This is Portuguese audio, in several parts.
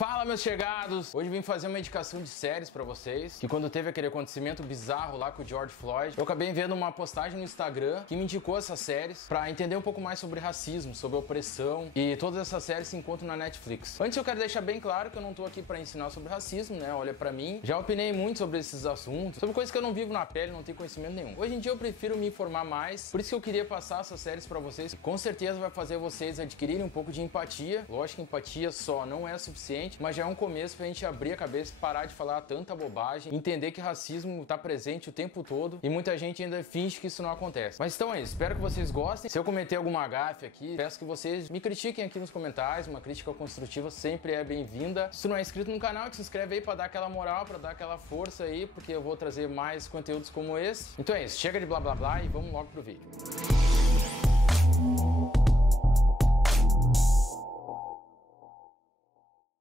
Fala, meus chegados! Hoje vim fazer uma indicação de séries pra vocês, que quando teve aquele acontecimento bizarro lá com o George Floyd, eu acabei vendo uma postagem no Instagram que me indicou essas séries pra entender um pouco mais sobre racismo, sobre opressão, e todas essas séries se encontram na Netflix. Antes eu quero deixar bem claro que eu não tô aqui pra ensinar sobre racismo, né? Olha pra mim. Já opinei muito sobre esses assuntos, sobre coisas que eu não vivo na pele, não tenho conhecimento nenhum. Hoje em dia eu prefiro me informar mais, por isso que eu queria passar essas séries pra vocês. Com certeza vai fazer vocês adquirirem um pouco de empatia. Lógico que empatia só não é suficiente, mas já é um começo pra gente abrir a cabeça, parar de falar tanta bobagem, entender que racismo tá presente o tempo todo e muita gente ainda finge que isso não acontece. Mas então é isso, espero que vocês gostem. Se eu cometer alguma gafe aqui, peço que vocês me critiquem aqui nos comentários, uma crítica construtiva sempre é bem-vinda. Se tu não é inscrito no canal, se inscreve aí pra dar aquela moral, pra dar aquela força aí, porque eu vou trazer mais conteúdos como esse. Então é isso, chega de blá blá blá e vamos logo pro vídeo.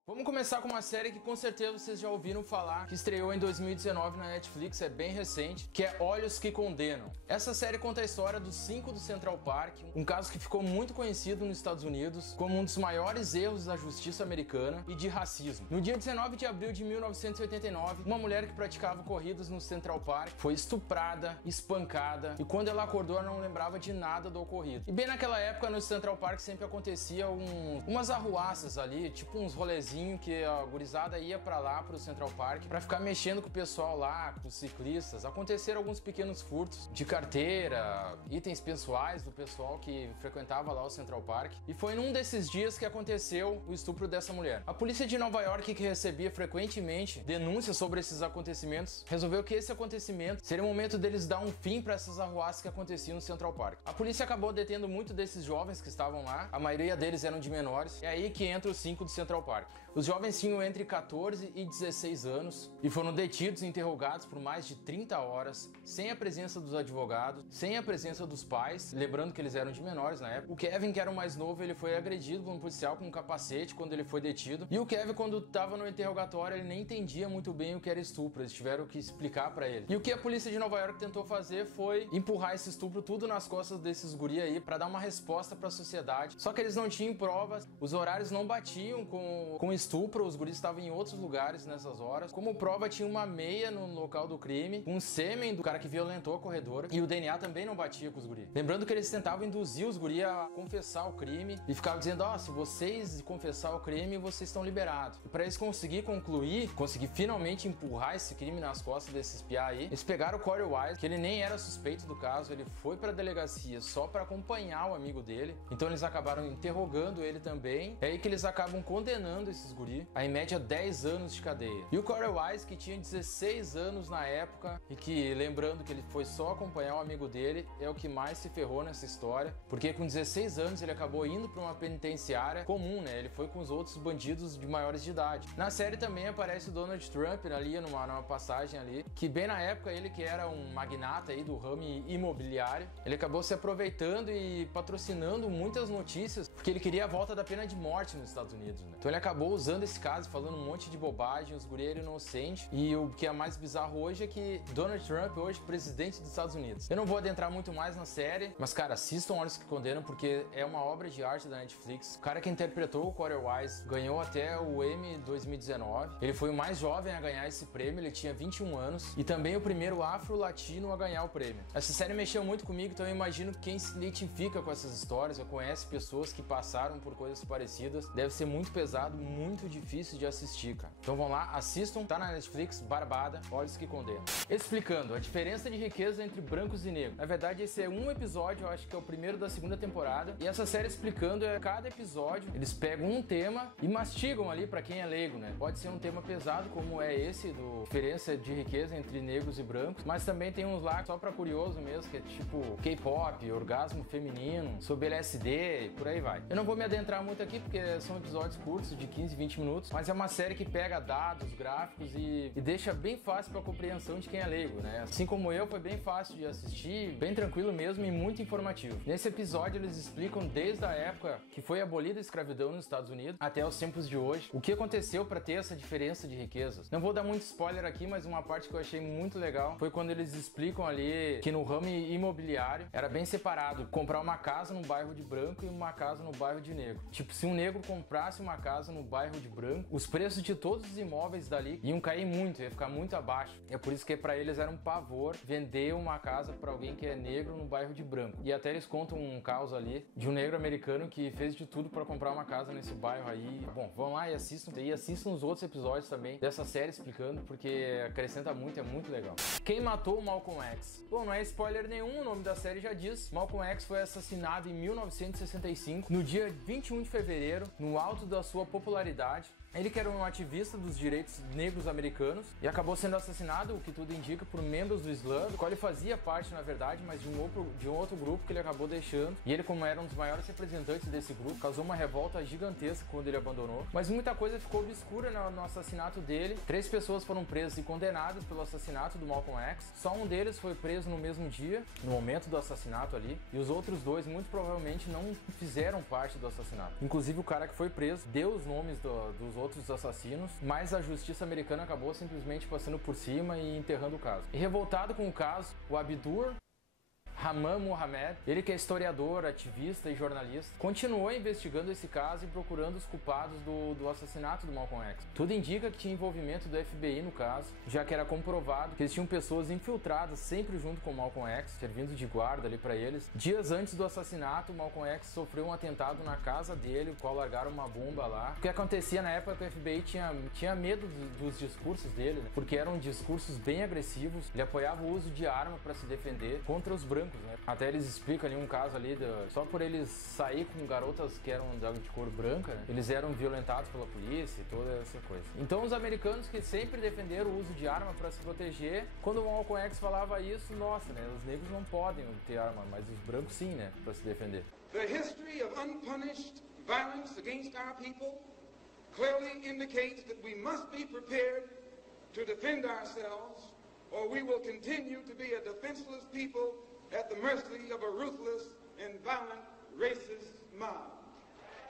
Vamos começar com uma série que com certeza vocês já ouviram falar, que estreou em 2019 na Netflix, é bem recente, que é Olhos que Condenam. Essa série conta a história dos 5 do Central Park, um caso que ficou muito conhecido nos Estados Unidos como um dos maiores erros da justiça americana e de racismo. No dia 19 de abril de 1989, uma mulher que praticava corridas no Central Park foi estuprada, espancada e quando ela acordou ela não lembrava de nada do ocorrido. E bem naquela época no Central Park sempre acontecia umas arruaças ali, tipo uns rolezinhos que a gurizada ia pra lá, pro Central Park, pra ficar mexendo com o pessoal lá, com os ciclistas. Aconteceram alguns pequenos furtos de carteira, itens pessoais do pessoal que frequentava lá o Central Park. E foi num desses dias que aconteceu o estupro dessa mulher. A polícia de Nova York, que recebia frequentemente denúncias sobre esses acontecimentos, resolveu que esse acontecimento seria o momento deles dar um fim pra essas arruaças que aconteciam no Central Park. A polícia acabou detendo muito desses jovens que estavam lá, a maioria deles eram de menores, é aí que entra os 5 do Central Park. Os jovens tinham entre 14 e 16 anos e foram detidos e interrogados por mais de 30 horas, sem a presença dos advogados, sem a presença dos pais, lembrando que eles eram de menores na época. O Kevin, que era o mais novo, ele foi agredido por um policial com um capacete quando ele foi detido. E o Kevin, quando estava no interrogatório, ele nem entendia muito bem o que era estupro, eles tiveram que explicar pra ele. E o que a polícia de Nova York tentou fazer foi empurrar esse estupro tudo nas costas desses guri aí, pra dar uma resposta pra sociedade. Só que eles não tinham provas, os horários não batiam com estupro, os guris estavam em outros lugares nessas horas. Como prova, tinha uma meia no local do crime, um sêmen do cara que violentou a corredora, e o DNA também não batia com os guris. Lembrando que eles tentavam induzir os guris a confessar o crime e ficavam dizendo, se vocês confessar o crime, vocês estão liberados. E pra eles conseguir concluir, conseguir finalmente empurrar esse crime nas costas desses piá aí, eles pegaram o Corey Wise, que ele nem era suspeito do caso, ele foi pra delegacia só pra acompanhar o amigo dele. Então eles acabaram interrogando ele também. É aí que eles acabam condenando esses guris a, em média, 10 anos de cadeia. E o Corey Wise, que tinha 16 anos na época e que, lembrando que ele foi só acompanhar o amigo dele, é o que mais se ferrou nessa história, porque com 16 anos ele acabou indo para uma penitenciária comum, né? Ele foi com os outros bandidos de maiores de idade. Na série também aparece o Donald Trump ali numa passagem ali, que bem na época ele, que era um magnata aí do ramo imobiliário, ele acabou se aproveitando e patrocinando muitas notícias porque ele queria a volta da pena de morte nos Estados Unidos, né? Então ele acabou usando esse caso, falando um monte de bobagem, os guri eram inocentes. E o que é mais bizarro hoje é que Donald Trump hoje presidente dos Estados Unidos. Eu não vou adentrar muito mais na série, mas cara, assistam Olhos que Condenam porque é uma obra de arte da Netflix. O cara que interpretou o Corey Wise ganhou até o Emmy 2019. Ele foi o mais jovem a ganhar esse prêmio, ele tinha 21 anos e também o primeiro afro-latino a ganhar o prêmio. Essa série mexeu muito comigo, então eu imagino que quem se identifica com essas histórias, ou conhece pessoas que passaram por coisas parecidas, deve ser muito pesado, muito difícil de assistir, cara. Então vão lá, assistam, tá na Netflix, barbada, Olhos que Condenam. Explicando a diferença de riqueza entre brancos e negros. Na verdade, esse é um episódio, eu acho que é o primeiro da segunda temporada, e essa série explicando cada episódio, eles pegam um tema e mastigam ali pra quem é leigo, né? Pode ser um tema pesado, como é esse, do diferença de riqueza entre negros e brancos, mas também tem uns lá só pra curioso mesmo, que é tipo K-pop, orgasmo feminino, sobre LSD e por aí vai. Eu não vou me adentrar muito aqui, porque são episódios curtos, de 15, 20 minutos, mas é uma série que pega dados, gráficos e deixa bem fácil para compreensão de quem é leigo, né? Assim como eu, foi bem fácil de assistir, bem tranquilo mesmo e muito informativo. Nesse episódio eles explicam desde a época que foi abolida a escravidão nos Estados Unidos até os tempos de hoje, o que aconteceu para ter essa diferença de riquezas. Não vou dar muito spoiler aqui, mas uma parte que eu achei muito legal foi quando eles explicam ali que no ramo imobiliário era bem separado, comprar uma casa no bairro de branco e uma casa no bairro de negro. Tipo, se um negro comprasse uma casa no bairro bairro de branco, os preços de todos os imóveis dali iam cair muito, ia ficar muito abaixo. É por isso que para eles era um pavor vender uma casa para alguém que é negro no bairro de branco. E até eles contam um caso ali de um negro americano que fez de tudo para comprar uma casa nesse bairro aí. Bom, vão lá e assistam os outros episódios também dessa série explicando, porque acrescenta muito, é muito legal. Quem matou o Malcolm X? Bom, não é spoiler nenhum, o nome da série já diz. Malcolm X foi assassinado em 1965, no dia 21 de fevereiro, no alto da sua popularidade. Ele que era um ativista dos direitos negros americanos e acabou sendo assassinado, o que tudo indica, por membros do Islã, do qual ele fazia parte, na verdade, mas de um outro grupo que ele acabou deixando. E ele, como era um dos maiores representantes desse grupo, causou uma revolta gigantesca quando ele abandonou. Mas muita coisa ficou obscura no assassinato dele. 3 pessoas foram presas e condenadas pelo assassinato do Malcolm X. Só um deles foi preso no mesmo dia, no momento do assassinato ali. E os outros 2, muito provavelmente, não fizeram parte do assassinato. Inclusive, o cara que foi preso deu os nomes dos outros assassinos, mas a justiça americana acabou simplesmente passando por cima e enterrando o caso. E revoltado com o caso, o Abdur Rahman Mohammed, ele que é historiador, ativista e jornalista, continuou investigando esse caso e procurando os culpados do assassinato do Malcolm X. Tudo indica que tinha envolvimento do FBI no caso, já que era comprovado que eles tinham pessoas infiltradas sempre junto com o Malcolm X, servindo de guarda ali para eles. Dias antes do assassinato, o Malcolm X sofreu um atentado na casa dele, o qual largaram uma bomba lá. O que acontecia na época é que o FBI tinha medo dos discursos dele, né? Porque eram discursos bem agressivos. Ele apoiava o uso de arma para se defender contra os brancos. Né? Até eles explicam ali um caso ali, só por eles sair com garotas que eram de cor branca, né? Eles eram violentados pela polícia e toda essa coisa. Então os americanos que sempre defenderam o uso de arma para se proteger, quando o Malcolm X falava isso, nossa, né? Os negros não podem ter arma, mas os brancos sim, né? Para se defender. The history of unpunished violence against our people clearly indicates that we must be prepared to defend ourselves, or we will continue to be a defenseless people at the mercy of a ruthless and violent racist mob.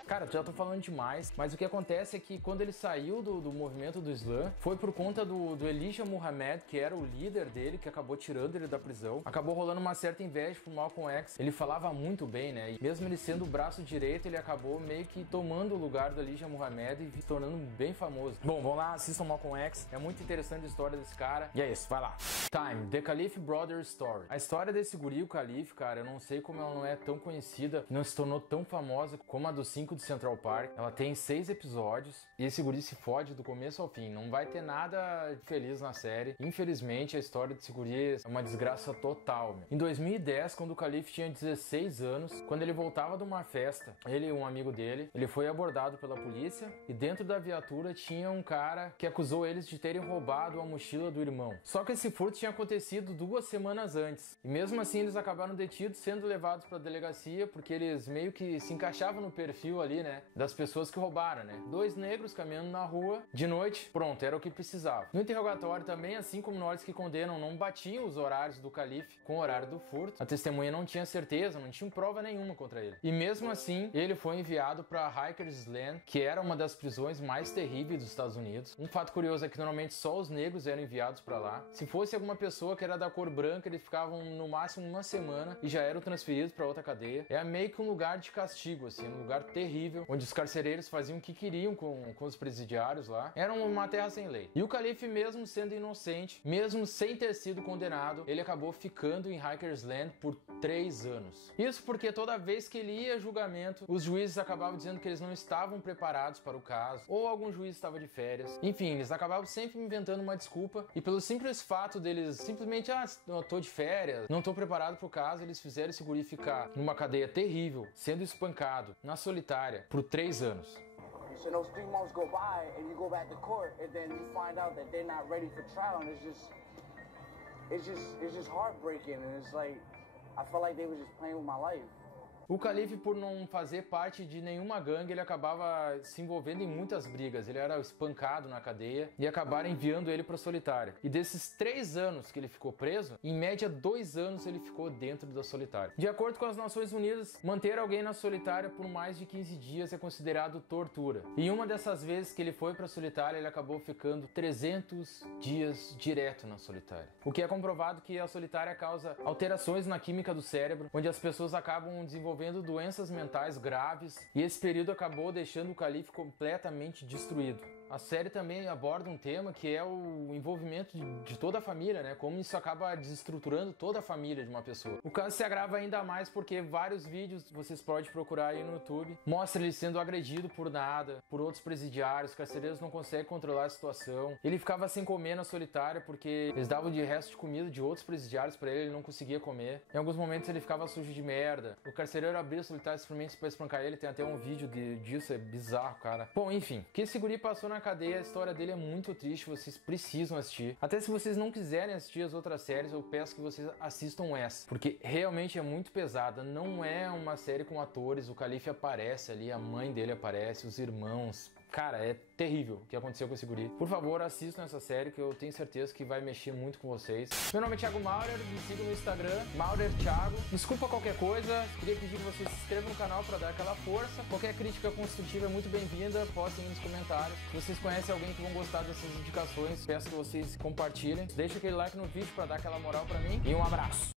Cara, já tô falando demais, mas o que acontece é que quando ele saiu do movimento do Islã, foi por conta do Elijah Muhammad, que era o líder dele, que acabou tirando ele da prisão. Acabou rolando uma certa inveja pro Malcolm X. Ele falava muito bem, né? E mesmo ele sendo o braço direito, ele acabou meio que tomando o lugar do Elijah Muhammad e se tornando bem famoso. Bom, vamos lá, assistam Malcolm X. É muito interessante a história desse cara. E é isso, vai lá. Time, The Khalif Brothers Story. A história desse guri, o Khalif, cara, eu não sei como ela não é tão conhecida, não se tornou tão famosa como a dos 5 de Central Park. Ela tem 6 episódios e esse guri se fode do começo ao fim. Não vai ter nada feliz na série. Infelizmente, a história desse guri é uma desgraça total, meu. Em 2010, quando o Khalif tinha 16 anos, quando ele voltava de uma festa, ele e um amigo dele, ele foi abordado pela polícia e dentro da viatura tinha um cara que acusou eles de terem roubado a mochila do irmão. Só que esse furto tinha acontecido 2 semanas antes. E mesmo assim, eles acabaram detidos, sendo levados para a delegacia, porque eles meio que se encaixavam no perfil ali, né, das pessoas que roubaram, né? 2 negros caminhando na rua, de noite, pronto, era o que precisava. No interrogatório também, assim como nós que condenam, não batiam os horários do Khalif com o horário do furto. A testemunha não tinha certeza, não tinha prova nenhuma contra ele. E mesmo assim, ele foi enviado para Rikers Island, que era uma das prisões mais terríveis dos Estados Unidos. Um fato curioso é que normalmente só os negros eram enviados para lá. Se fosse alguma pessoa que era da cor branca, eles ficavam no máximo 1 semana e já eram transferidos para outra cadeia. É meio que um lugar de castigo, assim, um lugar terrível, onde os carcereiros faziam o que queriam com os presidiários lá. Era uma terra sem lei. E o Khalif, mesmo sendo inocente, mesmo sem ter sido condenado, ele acabou ficando em Rikers Island por 3 anos. Isso porque toda vez que ele ia a julgamento, os juízes acabavam dizendo que eles não estavam preparados para o caso, ou algum juiz estava de férias. Enfim, eles acabavam sempre inventando uma desculpa, e pelo simples fato deles simplesmente, eu tô de férias, não tô preparado para o caso, eles fizeram esse guri ficar numa cadeia terrível, sendo espancado, na solitária, por 3 anos. So those 3 months go by and you go back to court and then you find out that they're not ready for trial, and it's just heartbreaking, and it's like I felt like they were just playing with my life. O Khalif, por não fazer parte de nenhuma gangue, ele acabava se envolvendo em muitas brigas. Ele era espancado na cadeia e acabaram enviando ele para a solitária. E desses 3 anos que ele ficou preso, em média 2 anos ele ficou dentro da solitária. De acordo com as Nações Unidas, manter alguém na solitária por mais de 15 dias é considerado tortura. E uma dessas vezes que ele foi para a solitária, ele acabou ficando 300 dias direto na solitária. O que é comprovado que a solitária causa alterações na química do cérebro, onde as pessoas acabam desenvolvendo desenvolvendo doenças mentais graves e esse período acabou deixando o calife completamente destruído. A série também aborda um tema que é o envolvimento de toda a família, né? Como isso acaba desestruturando toda a família de uma pessoa. O caso se agrava ainda mais porque vários vídeos vocês podem procurar aí no YouTube mostra ele sendo agredido por nada, por outros presidiários, carcereiros não conseguem controlar a situação. Ele ficava sem comer na solitária porque eles davam de resto de comida de outros presidiários pra ele não conseguia comer. Em alguns momentos ele ficava sujo de merda. O carcereiro abria solitários experimentos pra espancar ele, tem até um vídeo disso, é bizarro, cara. Bom, enfim, que esse guri passou na cadeia, a história dele é muito triste, vocês precisam assistir. Até se vocês não quiserem assistir as outras séries, eu peço que vocês assistam essa, porque realmente é muito pesada, não é uma série com atores, o calife aparece ali, a mãe dele aparece, os irmãos. Cara, é terrível o que aconteceu com esse guri. Por favor, assistam essa série que eu tenho certeza que vai mexer muito com vocês. Meu nome é Thiago Maurer, me sigam no Instagram, Maurer Thiago. Desculpa qualquer coisa, queria pedir que vocês se inscrevam no canal para dar aquela força. Qualquer crítica construtiva é muito bem-vinda, postem nos comentários. Se vocês conhecem alguém que vão gostar dessas indicações, peço que vocês compartilhem. Deixa aquele like no vídeo para dar aquela moral para mim e um abraço.